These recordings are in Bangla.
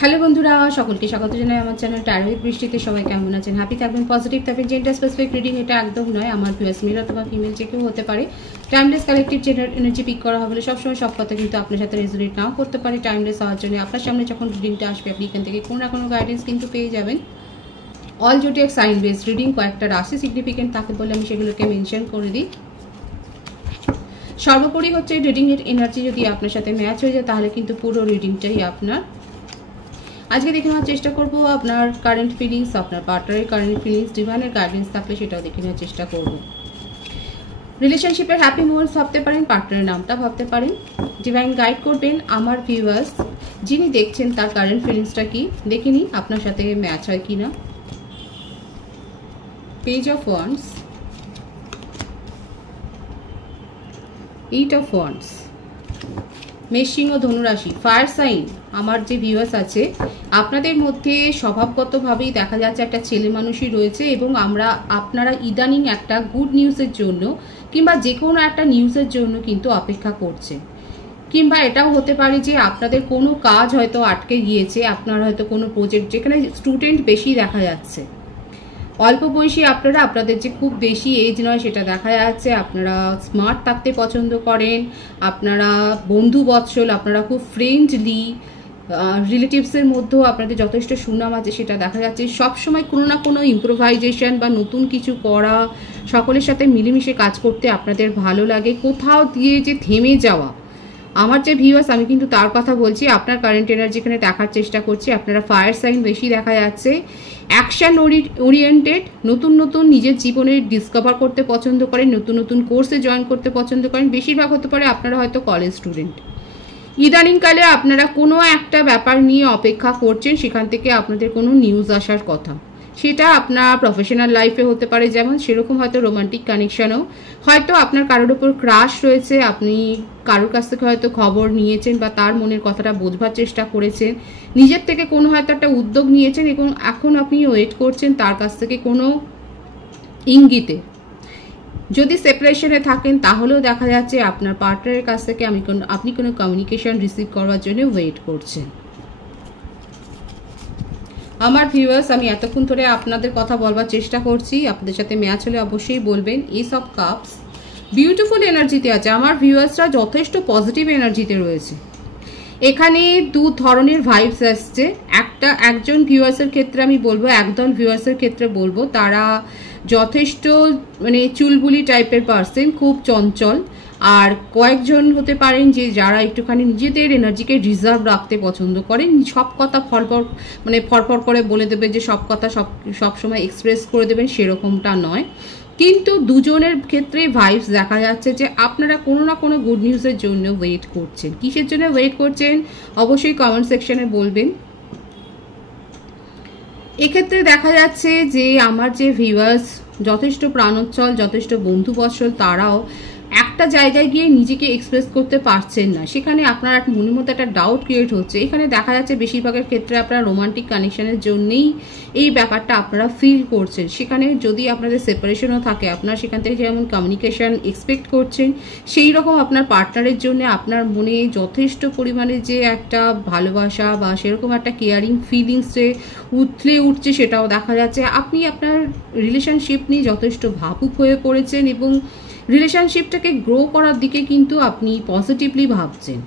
হ্যালো বন্ধুরা, সকলকে স্বাগত জানাই আমার চ্যানেল ট্যারো উইথ বৃষ্টিতে। সবাই কেমন আছেন? হ্যাপি থাকবেন, পজিটিভ থাকবেন। জেন্ডার স্পেসিফিক রিডিং এটা একদম নয়, আমার ভিউয়ার্স মেল অথবা ফিমেল যে কেউ হতে পারে। Timeless collective gender energy pick করা হবে। সবসময় সব কথা কিন্তু আপনার সাথে রেজোনেট নাও করতে পারে। টাইমলেস হওয়ার জন্য আপনার সামনে যখন রিডিংটা আসবে আপনি এখান থেকে কোনো না কোনো গাইডেন্স কিন্তু পেয়ে যাবেন। All zodiac sign base reading, কয়েকটা রাশি সিগনিফিকেন্ট তাকে বলে আমি সেগুলোকে মেনশন করে দিই। সর্বোপরি হচ্ছে রিডিং এর এনার্জি যদি আপনার সাথে ম্যাচ হয়ে যায় তাহলে কিন্তু পুরো রিডিংটাই আপনার। আজকে দেখে নেওয়ার চেষ্টা করব আপনার কারেন্ট ফিলিংস, আপনার পার্টনারের কারেন্ট ফিলিংস, ডিভাইনের গাইডেন্স থাকলে সেটাও দেখে নেওয়ার চেষ্টা করব। রিলেশনশিপের হ্যাপি মোমেন্টস ভাবতে পারেন, পার্টনারের নামটা ভাবতে পারেন। ডিভাইন গাইড করবেন আমার ভিউয়ার্স যিনি দেখছেন তার কারেন্ট ফিলিংসটা কি, দেখে নিই আপনার সাথে ম্যাচ হয় কিনা। Page of wands, eight of wands, মেষ ও ধনুরাশি, ফায়ার সাইন। আমার যে ভিউয়ার্স আছে আপনাদের মধ্যে স্বভাবগতভাবেই দেখা যাচ্ছে একটা ছেলে মানুষই রয়েছে এবং আপনারা ইদানিং একটা গুড নিউজের জন্য কিংবা যে কোনো একটা নিউজের জন্য কিন্তু অপেক্ষা করছেন। কিংবা এটাও হতে পারে যে আপনাদের কোনো কাজ হয়তো আটকে গিয়েছে, আপনার হয়তো কোনো প্রজেক্ট, যেখানে স্টুডেন্ট বেশি দেখা যাচ্ছে। অল্প বয়সী আপনারা, আপনাদের যে খুব বেশি এজ নয় সেটা দেখা যাচ্ছে। আপনারা স্মার্ট থাকতে পছন্দ করেন, আপনারা বন্ধু বৎসল, আপনারা খুব ফ্রেন্ডলি, রিলেটিভসের মধ্যেও আপনাদের যথেষ্ট সুনাম আছে সেটা দেখা যাচ্ছে। সবসময় কোনো না কোনো ইম্প্রোভাইজেশন বা নতুন কিছু করা, সকলের সাথে মিলেমিশে কাজ করতে আপনাদের ভালো লাগে। কোথাও দিয়ে যে থেমে যাওয়া, আমার যে ভিউয়ার্স আমি কিন্তু তার কথা বলছি। আপনার কারেন্ট এনার্জি এখানে দেখার চেষ্টা করছি। আপনারা ফায়ার সাইন বেশি দেখা যাচ্ছে, অ্যাকশন ওরিয়েন্টেড, নতুন নতুন নিজের জীবনে ডিসকভার করতে পছন্দ করেন, নতুন নতুন কোর্সে জয়েন করতে পছন্দ করেন। বেশিরভাগ হতে পারে আপনারা হয়তো কলেজ স্টুডেন্ট। ইদানিংকালে আপনারা কোনো একটা ব্যাপার নিয়ে অপেক্ষা করছেন, সেখান থেকে আপনাদের কোনো নিউজ আসার কথা। সেটা আপনার প্রফেশনাল লাইফে হতে পারে, যেমন সেরকম হয়তো রোমান্টিক কানেকশনও, হয়তো আপনার কারোর ওপর ক্রাশ রয়েছে, আপনি কারোর কাছ থেকে হয়তো খবর নিয়েছেন বা তার মনের কথাটা বোঝবার চেষ্টা করেছেন, নিজের থেকে কোনো হয়তো একটা উদ্যোগ নিয়েছেন এবং এখন আপনি ওয়েট করছেন তার কাছ থেকে কোনো ইঙ্গিতে। যদি সেপারেশনে থাকেন তাহলেও দেখা যাচ্ছে আপনার পার্টনারের কাছ থেকে আপনি কোনো কমিউনিকেশন রিসিভ করার জন্য ওয়েট করছেন। আমার ভিউয়ার্স আমি এতক্ষণ ধরে আপনাদের কথা বলবার চেষ্টা করছি, আপনাদের সাথে ম্যাচ হলে অবশ্যই বলবেন। এস অফ কাপস বিউটিফুল এনার্জিতে আছে। আমার ভিউয়ার্সরা যথেষ্ট পজিটিভ এনার্জিতে রয়েছে। এখানে দু ধরনের ভাইবস আসছে। একজন ভিউয়ার্সের ক্ষেত্রে আমি বলবো, একদল ভিউয়ার্সের ক্ষেত্রে বলবো তারা যথেষ্ট চুলবুলি টাইপের পার্সন, খুব চঞ্চল। আর কয়েকজন হতে পারেন যে যারা একটুখানি নিজেদের এনার্জিকে রিজার্ভ রাখতে পছন্দ করেন, সব কথা ফরফর করে বলে দেবে যে সব কথা সব সময় এক্সপ্রেস করে দেবেন, সেরকমটা নয়। কিন্তু দুজনের ক্ষেত্রে ভাইবস দেখা যাচ্ছে যে আপনারা কোনো না কোনো গুড নিউজের জন্য ওয়েট করছেন। কিসের জন্য ওয়েট করছেন অবশ্যই কমেন্ট সেকশনে বলবেন। এক্ষেত্রে দেখা যাচ্ছে যে আমার যে ভিউয়ার্স যথেষ্ট প্রাণোচ্ছল, যথেষ্ট বন্ধুবৎসল, তারাও একটা জায়গায় গিয়ে নিজেকে এক্সপ্রেস করতে পারছেন না। সেখানে আপনার মনের মধ্যে একটা ডাউট ক্রিয়েট হচ্ছে। এখানে দেখা যাচ্ছে বেশিরভাগের ক্ষেত্রে আপনারা রোমান্টিক কানেকশনের জন্যই এই ব্যাপারটা আপনারা ফিল করছেন। সেখানে যদি আপনাদের সেপারেশনও থাকে, আপনারা সেখান থেকে যেমন কমিউনিকেশন এক্সপেক্ট করছেন, সেই রকম আপনার পার্টনারের জন্য আপনার মনে যথেষ্ট পরিমাণে যে একটা ভালোবাসা বা সেরকম একটা কেয়ারিং ফিলিংস যে উথলে উঠছে সেটাও দেখা যাচ্ছে। আপনি আপনার রিলেশনশিপ নিয়ে যথেষ্ট ভাবুক হয়ে পড়েছেন এবং রিলেশনশিপটাকে গ্রো করার দিকে কিন্তু আপনি পজিটিভলি ভাবছেন।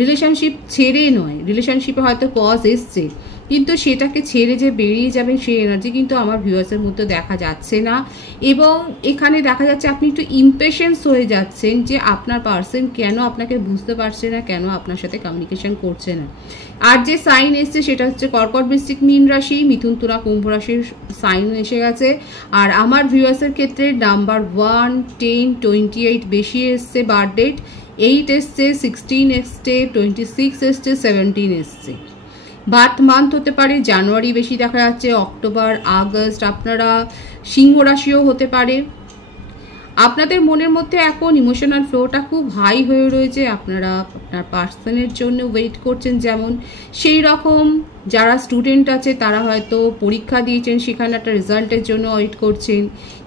রিলেশনশিপ ছেড়ে নয়, রিলেশনশিপে হয়তো পজ এসছে কিন্তু সেটাকে ছেড়ে যে বেরিয়ে যাবেন সেই এনার্জি কিন্তু আমার ভিউয়ার্সের মধ্যে দেখা যাচ্ছে না। এবং এখানে দেখা যাচ্ছে আপনি একটু ইমপেশেন্স হয়ে যাচ্ছেন যে আপনার পার্সন কেন আপনাকে বুঝতে পারছে না, কেন আপনার সাথে কমিউনিকেশন করছে না। আর যে সাইন এসছে সেটা হচ্ছে কর্কট, বৃশ্চিক, মীন রাশি, মিথুন, তুলা, কুম্ভ রাশির সাইন এসে গেছে। আর আমার ভিউয়ার্সের ক্ষেত্রে নাম্বার 1, 10, 28 বেশি এসছে বার্থ ডেট, 8 এসছে, 16 এসছে, 26 এসছে, 17 এসছে। বার্থ মান্থ হতে পারে জানুয়ারি বেশি দেখা যাচ্ছে, অক্টোবর, আগস্ট। আপনারা সিংহ রাশিও হতে পারে। আপনাদের মনের মধ্যে এখন ইমোশনাল ফ্লোটা খুব হাই হয়ে রয়েছে। আপনারা আপনার পার্সনের জন্য ওয়েট করছেন, যেমন সেই রকম যারা স্টুডেন্ট আছে তারা হয়তো পরীক্ষা দিয়েছেন, সেখানে একটা রেজাল্টের জন্য ওয়েট করছেন।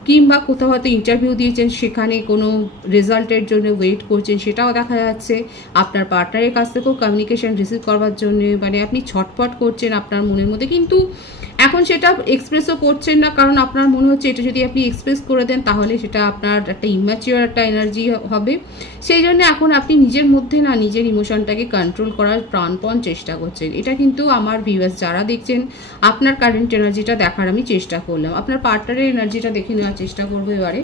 কিংবা কোথাও হয়তো ইন্টারভিউ দিয়েছেন, সেখানে কোনো রেজাল্টের জন্য ওয়েট করছেন, সেটাও দেখা যাচ্ছে। আপনার পার্টনারের কাছ থেকেও কমিউনিকেশন রিসিভ করবার জন্য মানে আপনি ছটপট করছেন আপনার মনের মধ্যে, কিন্তু এখন সেটা এক্সপ্রেসও করছেন না, কারণ আপনার মনে হচ্ছে এটা যদি আপনি এক্সপ্রেস করে দেন তাহলে সেটা আপনার একটা ইম্যাচিওর একটা এনার্জি হবে। সেই জন্য এখন আপনি নিজের মধ্যে না নিজের ইমোশনটাকে কন্ট্রোল করার প্রাণপণ চেষ্টা করছেন। এটা কিন্তু আমার ভিউয়ার্স যারা দেখছেন, আপনার কারেন্ট এনার্জিটা দেখার আমি চেষ্টা করলাম। আপনার পার্টনারের এনার্জিটা দেখে নেওয়ার চেষ্টা করবো এবারে।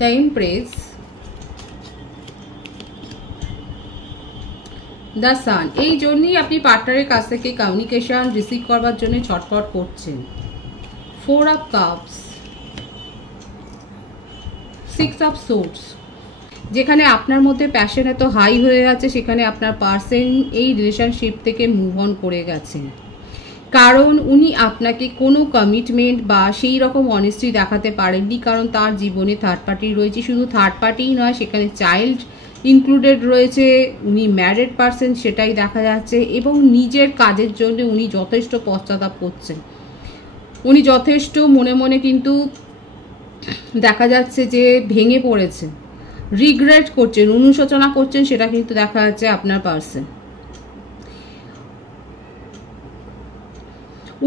The empress, the sun. এই জন্যই আপনি পার্টনারের কাছ থেকে কমিউনিকেশন রিসিভ করবার জন্য ছটফট করছেন। 4 অফ কাপস, 6 অফ সোর্ডস। যেখানে আপনার মধ্যে প্যাশন এত হাই হয়ে আছে, সেখানে আপনার পার্সন এই রিলেশনশিপ থেকে মুভ অন করে গেছেন, কারণ উনি আপনাকে কোনো কমিটমেন্ট বা সেই রকম অনেস্টি দেখাতে পারেননি, কারণ তার জীবনে থার্ড পার্টি রয়েছে। শুধু থার্ড পার্টিই নয়, সেখানে চাইল্ড ইনক্লুডেড রয়েছে। উনি ম্যারিড পার্সন, সেটাই দেখা যাচ্ছে। এবং নিজের কাজের জন্য উনি যথেষ্ট পশ্চাতাপ করছেন। উনি যথেষ্ট মনে মনে কিন্তু দেখা যাচ্ছে যে ভেঙে পড়েছে, রিগ্রেট করছেন, অনুশোচনা করছেন, সেটা কিন্তু দেখা যাচ্ছে আপনার পার্সন।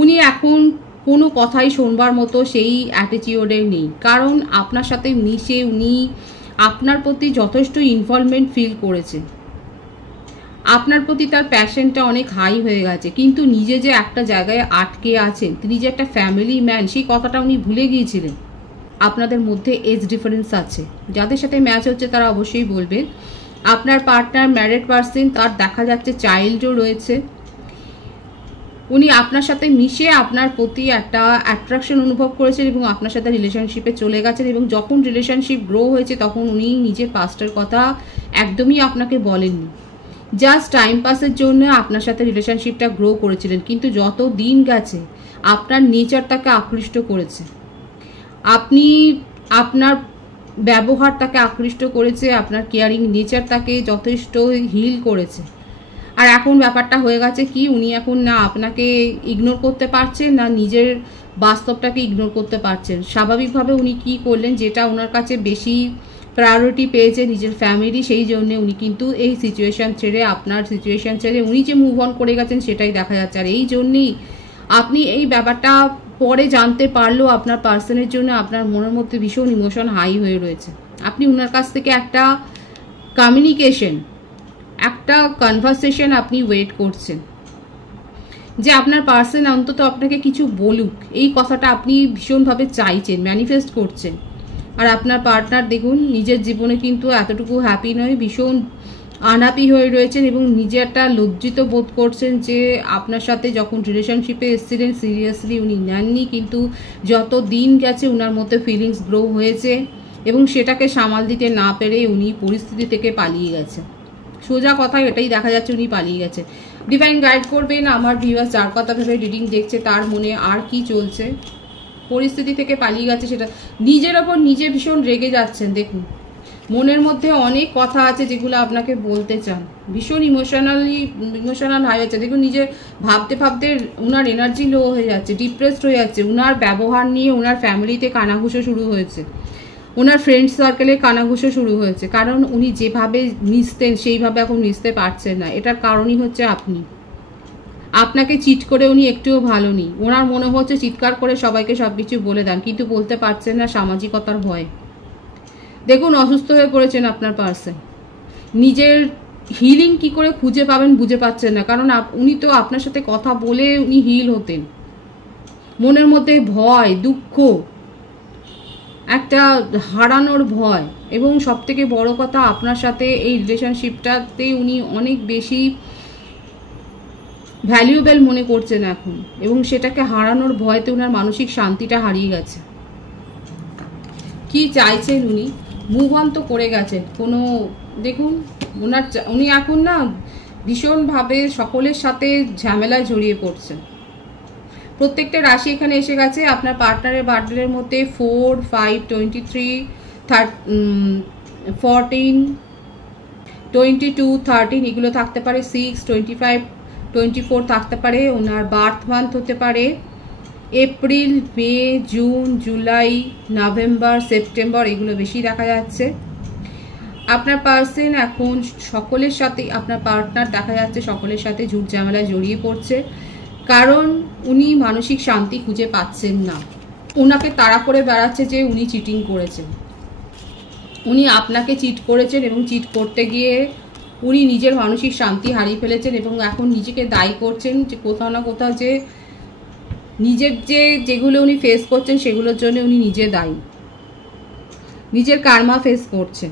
উনি এখন কোনো কথাই শোনবার মতো সেই অ্যাটিটিউডে নেই, কারণ আপনার সাথে মিশে উনি আপনার প্রতি যথেষ্ট ইনভলভমেন্ট ফিল করেছে। আপনার প্রতি তার প্যাশনটা অনেক হাই হয়ে গেছে, কিন্তু নিজে যে একটা জায়গায় আটকে আছেন, তিনি যে একটা ফ্যামিলি ম্যান, সেই কথাটা উনি ভুলে গিয়েছিলেন। আপনাদের মধ্যে এজ ডিফারেন্স আছে, যাদের সাথে ম্যাচ হচ্ছে তারা অবশ্যই বলবেন। আপনার পার্টনার ম্যারিড পার্সন, তার দেখা যাচ্ছে চাইল্ডও রয়েছে। উনি আপনার সাথে মিশে আপনার প্রতি একটা অ্যাট্রাকশন অনুভব করেছেন এবং আপনার সাথে রিলেশনশিপে চলে গেছেন। এবং যখন রিলেশনশিপ গ্রো হয়েছে তখন উনি নিজের পাস্টের কথা একদমই আপনাকে বলেননি, জাস্ট টাইম পাসের জন্য আপনার সাথে রিলেশনশিপটা গ্রো করেছিলেন। কিন্তু যত দিন গেছে আপনার নেচার তাকে আকৃষ্ট করেছে, আপনার ব্যবহার তাকে আকৃষ্ট করেছে, আপনার কেয়ারিং নেচার তাকে যথেষ্ট হিল করেছে। আর এখন ব্যাপারটা হয়ে গেছে কি, উনি এখন না আপনাকে ইগনোর করতে পারছেন, না নিজের বাস্তবটাকে ইগনোর করতে পারছেন। স্বাভাবিকভাবে উনি কি করলেন, যেটা ওনার কাছে বেশি প্রায়োরিটি পেয়েছে নিজের ফ্যামিলি, সেই জন্য উনি কিন্তু এই সিচুয়েশান ছেড়ে, আপনার সিচুয়েশান ছেড়ে উনি যে মুভ অন করে গেছেন সেটাই দেখা যাচ্ছে। আর এই জন্যই আপনি এই ব্যাপারটা পরে জানতে পারলেও আপনার পার্সনের জন্য আপনার মনের মধ্যে ভীষণ ইমোশন হাই হয়ে রয়েছে। আপনি ওনার কাছ থেকে একটা কমিউনিকেশন, একটা কনভারসেশন আপনি ওয়েট করছেন, যে আপনার পার্সন অন্তত আপনাকে কিছু বলুক, এই কথাটা আপনি ভীষণভাবে চাইছেন, ম্যানিফেস্ট করছেন। আর আপনার পার্টনার দেখুন নিজের জীবনে কিন্তু এতটুকু হ্যাপি নয়, ভীষণ আনহ্যাপি হয়ে রয়েছেন এবং নিজে একটা লজ্জিত বোধ করছেন যে আপনার সাথে যখন রিলেশনশিপে এসেছিলেন সিরিয়াসলি উনি নেননি, কিন্তু যত দিন গেছে ওনার মধ্যে ফিলিংস গ্রো হয়েছে এবং সেটাকে সামাল দিতে না পেরে উনি পরিস্থিতি থেকে পালিয়ে গেছে। সোজা কথা এটাই দেখা যাচ্ছে, উনি পালিয়ে গেছে। ডিভাইন গাইড করবেন আমার ভিউয়ার্স যার কথা ভেবে রিডিং দেখছে, তার মনে আর কি চলছে। পরিস্থিতি থেকে পালিয়ে গেছে, সেটা নিজের ওপর নিজে ভীষণ রেগে যাচ্ছেন। দেখুন মনের মধ্যে অনেক কথা আছে যেগুলো আপনাকে বলতে চান, ভীষণ ইমোশনাল হয়ে যাচ্ছে। দেখুন নিজে ভাবতে ভাবতে ওনার এনার্জি লো হয়ে যাচ্ছে, ডিপ্রেসড হয়ে যাচ্ছে। ওনার ব্যবহার নিয়ে ওনার ফ্যামিলিতে কানাঘুষো শুরু হয়েছে, ওনার ফ্রেন্ড সার্কেলে কানাঘুষো শুরু হয়েছে, কারণ উনি যেভাবে মিশতেন সেইভাবে এখন মিশতে পারছেন না। এটার কারণই হচ্ছে আপনাকে চিট করে উনি একটুও ভালো নেই। ওনার মনে হচ্ছে চিৎকার করে সবাইকে সবকিছু বলে দেন, কিন্তু বলতে পারছেন না সামাজিকতার ভয়ে। দেখুন অসুস্থ হয়ে পড়েছেন আপনার পার্সন, নিজের হিলিং কি করে খুঁজে পাবেন বুঝে পাচ্ছেন না, কারণ উনি তো আপনার সাথে কথা বলে উনি হিল হতেন। মনের মধ্যে ভয়, দুঃখ, একটা হারানোর ভয়, এবং সব থেকে বড় কথা আপনার সাথে এই রিলেশনশিপটাতে উনি অনেক বেশি ভ্যালুয়েবল মনে করছেন এখন, এবং সেটাকে হারানোর ভয়তে ওনার মানসিক শান্তিটা হারিয়ে গেছে। কি চাইছেন উনি, মুভ অন তো করে গেছেন কোনো, দেখুন উনি এখন না ভীষণভাবে সকলের সাথে ঝামেলায় জড়িয়ে পড়ছেন। প্রত্যেকটা রাশি এখানে এসে গেছে। আপনার পার্টনারের বার্থডের মধ্যে 4, 5, 23, 14, 22, 13 এগুলো থাকতে পারে, 6, 25, 24 থাকতে পারে। ওনার বার্থ মান্থ হতে পারে এপ্রিল, মে, জুন, জুলাই, নভেম্বর, সেপ্টেম্বর, এগুলো বেশি দেখা যাচ্ছে। আপনার পার্সন এখন সকলের সাথে, আপনার পার্টনার দেখা যাচ্ছে সকলের সাথে ঝুট ঝামেলায় জড়িয়ে পড়ছে, কারণ উনি মানসিক শান্তি খুঁজে পাচ্ছেন না। ওনাকে তাড়া করে বেড়াচ্ছে যে উনি চিটিং করেছেন, উনি আপনাকে চিট করেছেন এবং চিট করতে গিয়ে উনি নিজের মানসিক শান্তি হারিয়ে ফেলেছেন এবং এখন নিজেকে দায়ী করছেন যে কোথাও না কোথাও যে নিজের যেগুলো উনি ফেস করছেন সেগুলোর জন্য উনি নিজে দায়ী, নিজের কার্মা ফেস করছেন।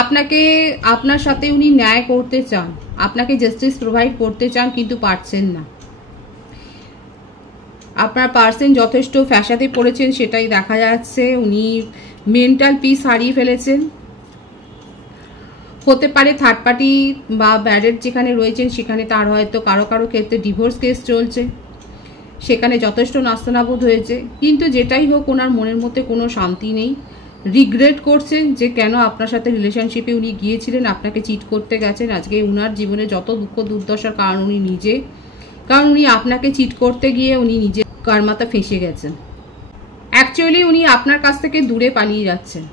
আপনাকে, আপনার সাথে উনি ন্যায় করতে চান, আপনাকে জাস্টিস প্রোভাইড করতে চান, কিন্তু পারছেন না। আপনার পার্সন যথেষ্ট ফ্যাসাদে পড়েছেন সেটাই দেখা যাচ্ছে। উনি মেন্টাল পিস হারিয়ে ফেলেছেন। হতে পারে থার্ড পার্টি বা ব্যারেড যেখানে রয়েছেন সেখানে তার হয়তো কারো কারো ক্ষেত্রে ডিভোর্স কেস চলছে, সেখানে যথেষ্ট নাস্তানাবুদ হয়েছে। কিন্তু যেটাই হোক, ওনার মনের মধ্যে কোনো শান্তি নেই। রিগ্রেট করছেন যে কেন আপনার সাথে রিলেশনশিপে উনি গিয়েছিলেন, আপনাকে চিট করতে গেছেন। আজকে ওনার জীবনে যত দুঃখ দুর্দশার কারণ উনি নিজে, কারণ উনি আপনাকে চিট করতে গিয়ে উনি নিজে কার্মাতে ফেঁসে গেছেন। অ্যাকচুয়ালি উনি আপনার কাছ থেকে দূরে পালিয়ে যাচ্ছেন,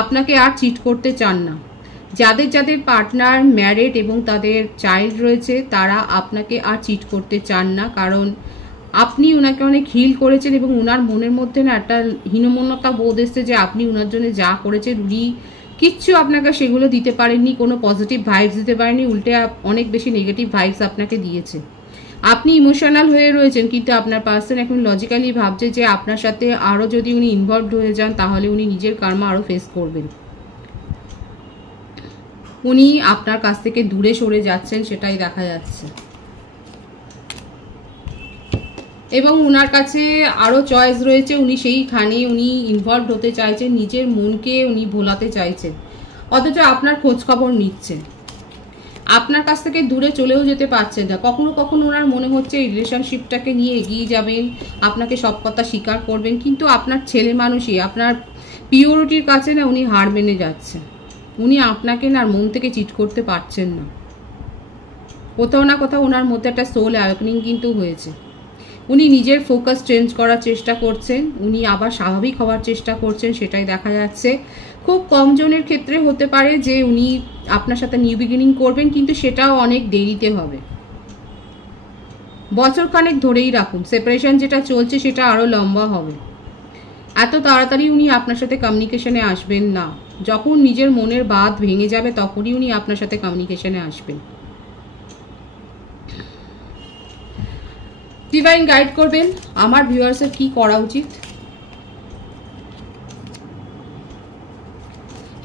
আপনাকে আর চিট করতে চান না। যাদের যাদের পার্টনার ম্যারিড এবং তাদের চাইল্ড রয়েছে তারা আপনাকে আর চিট করতে চান না, কারণ আপনি ওনাকে অনেক হিল করেছেন এবং ওনার মনের মধ্যে না একটা হীনমন্যতা বোধ এসছে যে আপনি ওনার জন্য যা করেছেন উনি কিচ্ছু আপনাকে সেগুলো দিতে পারেননি, কোনো পজিটিভ ভাইবস দিতে পারেননি, উল্টে অনেক বেশি নেগেটিভ ভাইবস আপনাকে দিয়েছে। আপনি ইমোশনাল হয়ে রয়েছেন, কিন্তু আপনার পার্সন এখন লজিক্যালি ভাবছে যে আপনার সাথে আরও যদি উনি ইনভলভড হয়ে যান তাহলে উনি নিজের কার্মা আরও ফেস করবেন। উনি আপনার কাছ থেকে দূরে সরে যাচ্ছেন, সেটাই দেখা যাচ্ছে। এবং ওনার কাছে আরও চয়েস রয়েছে, উনি সেইখানে উনি ইনভলভড হতে চাইছেন, নিজের মনকে উনি ভোলাতে চাইছেন, অথচ আপনার খোঁজ খবর নিচ্ছেন। আপনার কাছ থেকে দূরে চলেও যেতে পারছেন না। কখনো কখনো ওনার মনে হচ্ছে এই রিলেশনশিপটাকে নিয়ে এগিয়ে যাবেন, আপনাকে সব কথা স্বীকার করবেন, কিন্তু আপনার ছেলে মানুষই, আপনার পিওরিটির কাছে না উনি হার মেনে যাচ্ছেন। উনি আপনাকে না মন থেকে চিট করতে পারছেন না। কোথাও না কোথাও ওনার মধ্যে একটা সোল অ্যাওয়েকনিং কিন্তু হয়েছে। উনি নিজের ফোকাস চেঞ্জ করার চেষ্টা করছেন, উনি আবার স্বাভাবিক হওয়ার চেষ্টা করছেন, সেটাই দেখা যাচ্ছে। খুব কম জনের ক্ষেত্রে হতে পারে যে উনি আপনার সাথে নিউ বিগিনিং করবেন, কিন্তু সেটাও অনেক দেরিতে হবে। বছর খানেক ধরেই রাখুন, সেপারেশন যেটা চলছে সেটা আরও লম্বা হবে। এত তাড়াতাড়ি উনি আপনার সাথে কমিউনিকেশনে আসবেন না। যখন নিজের মনের বাঁধ ভেঙে যাবে তখনই উনি আপনার সাথে কমিউনিকেশনে আসবেন। ডিভাইন গাইড করবেন আমার ভিউয়ার্সের কি করা উচিত।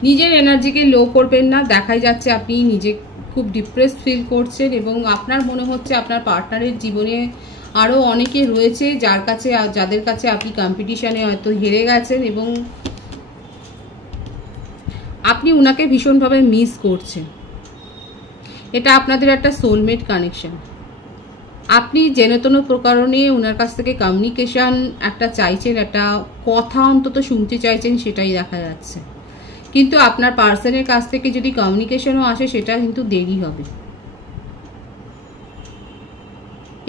নিজের এনার্জিকে লো করবেন না। দেখাই যাচ্ছে আপনি নিজে খুব ডিপ্রেসড ফিল করছেন এবং আপনার মনে হচ্ছে আপনার পার্টনারের জীবনে আরও অনেকে রয়েছে যাদের কাছে আপনি কম্পিটিশনে হয়তো হেরে গেছেন এবং আপনি ওনাকে ভীষণভাবে মিস করছেন। এটা আপনাদের একটা সোলমেট কানেকশন। আপনি যেন প্রকারণে ওনার কাছ থেকে কমিউনিকেশন একটা চাইছেন, একটা কথা অন্তত শুনতে চাইছেন, সেটাই দেখা যাচ্ছে। কিন্তু আপনার পার্সনের কাছ থেকে যদি কমিউনিকেশনও আসে সেটা কিন্তু দেরি হবে।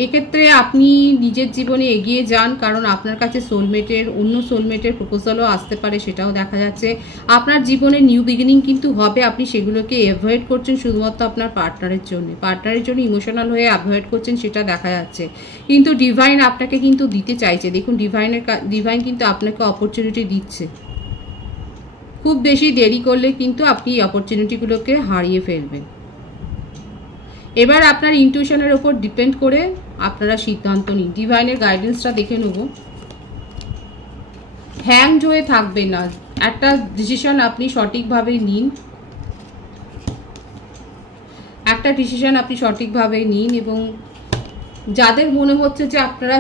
এক্ষেত্রে আপনি নিজের জীবনে এগিয়ে যান, কারণ আপনার কাছে অন্য সোলমেটের প্রপোজালও আসতে পারে, সেটাও দেখা যাচ্ছে। আপনার জীবনে নিউ বিগিনিং কিন্তু হবে, আপনি সেগুলোকে অ্যাভয়েড করছেন শুধুমাত্র আপনার পার্টনারের জন্য ইমোশনাল হয়ে অ্যাভয়েড করছেন, সেটা দেখা যাচ্ছে। কিন্তু ডিভাইন আপনাকে কিন্তু দিতে চাইছে। দেখুন ডিভাইন কিন্তু আপনাকে অপরচুনিটি দিচ্ছে। খুব বেশি দেরি করলে কিন্তু আপনি এই অপরচুনিটিগুলোকে হারিয়ে ফেলবেন। এবার আপনার ইনটিউশনের উপর ডিপেন্ড করে আপনারা সিদ্ধান্ত নিন। ডিভাইনের গাইডেন্সটা দেখে নেব। হ্যাংড হয়ে থাকবেন না, একটা ডিসিশন আপনি সঠিকভাবে নিন। এবং যাদের মনে হচ্ছে যে আপনারা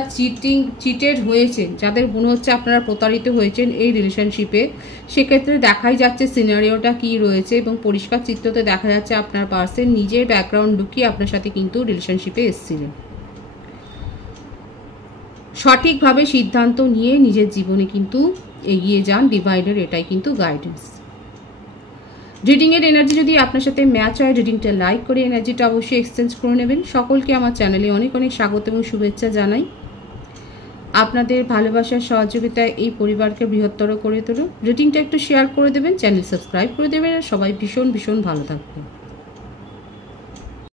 চিটেড হয়েছেন, যাদের মনে হচ্ছে আপনারা প্রতারিত হয়েছেন এই রিলেশনশিপে, সেক্ষেত্রে দেখাই যাচ্ছে সিনারিওটা কি রয়েছে এবং পরিষ্কার চিত্রতে দেখা যাচ্ছে আপনার পার্সন নিজের ব্যাকগ্রাউন্ড লুকিয়ে আপনার সাথে কিন্তু রিলেশনশিপে এসেছিলেন। সঠিকভাবে সিদ্ধান্ত নিয়ে নিজের জীবনে কিন্তু এগিয়ে যান। ডিভাইনের এটাই কিন্তু গাইডেন্স। রিডিংয়ের এনার্জি যদি আপনার সাথে ম্যাচ হয়, রিডিংটা লাইক করে এনার্জিটা অবশ্যই এক্সচেঞ্জ করে নেবেন। সকলকে আমার চ্যানেলে অনেক অনেক স্বাগত এবং শুভেচ্ছা জানাই। আপনাদের ভালোবাসার সহযোগিতায় এই পরিবারকে বৃহত্তর করে তুলুন। রিডিংটা একটু শেয়ার করে দেবেন, চ্যানেল সাবস্ক্রাইব করে দেবেন, আর সবাই ভীষণ ভীষণ ভালো থাকবেন।